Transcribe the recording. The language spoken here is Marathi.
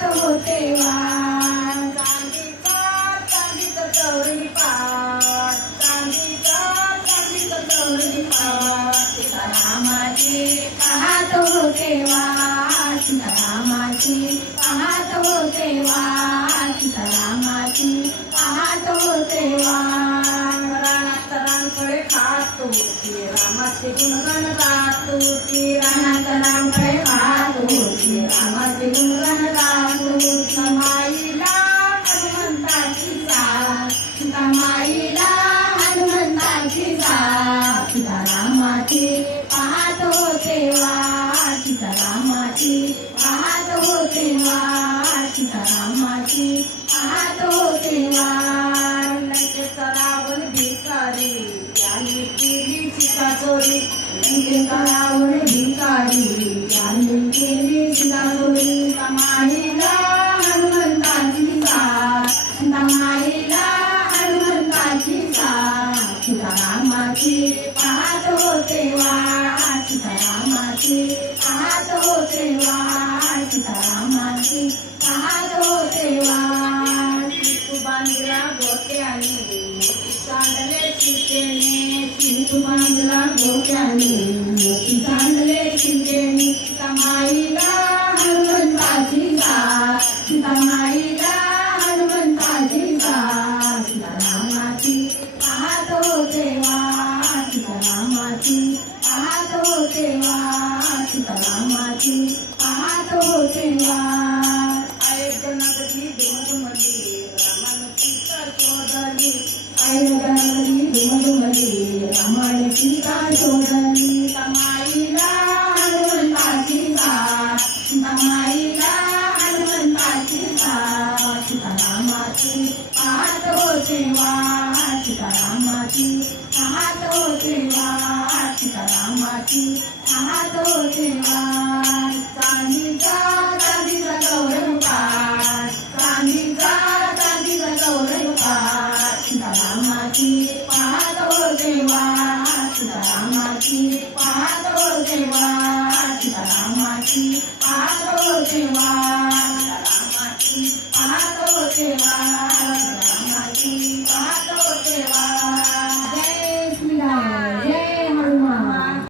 पाहत होते वाट. चांदीचा चौरंगी पाट, चांदीचा चौरंगी पाट. सीतारामाची पाहत होते वाट, सीतारामाची पाहत होते वाट, सीतारामाची पाहत होते वाट. रानात रामफळे खात होती, रामाचे गुणगान गात होती. रानात रामफळे खात होती, रामाचे गुणगान गात होती. माईला हनुमंताची साथ, सीतामाईला हनुमंताची साथ. सीतारामाची पाहत होते वाट, सीतारामाची पाहत होते वाट, सीतारामाची पाहत होते वाट. लंकेचा रावण भिकारी, त्याने केली सीता चोरी. लंकेचा रावण भिकारी, त्याने केली सीता चोरी. सीतामाईला हनुमंताची साथ, सीतामाईला हनुमंताची साथ. सीतारामाची पाहत होते वाट, सीतारामाची पाहत होते वाट, सीतारामाची पाहत होते वाट. तू बांधला डोक्याने, चांदले चिंतेने. तू बांधला डोक्याने, चांदले चिंतेने. सीतामाईला हनुमंताची साथ, सीतामाईला हनुमंताची साथ. सीतारामाची पाहत होते वाट, सीतारामाची पाहत होते वाट, सीतारामाची पाहत होते वाट. अयोध्या नगरी दुमदुमली, रामाने सीता शोधली. अयोध्या नगरी दुमदुमली, रामाने सीता शोधली. सीतामाईला हनुमंताची साथ, सीतामाईला हनुमंताची साथ. सीतारामाची पाहत होते वाट, सीतारामाची पाहत होते वाट, सीतारामाची पाहत होते वाट. चांदीचा चौरंगी पाट, चांदीचा चौरंगी पाट. सीतारामाची पाहत होते वाट, सीतारामाची पाहत होते वाट, सीतारामाची पाहत होते वाट.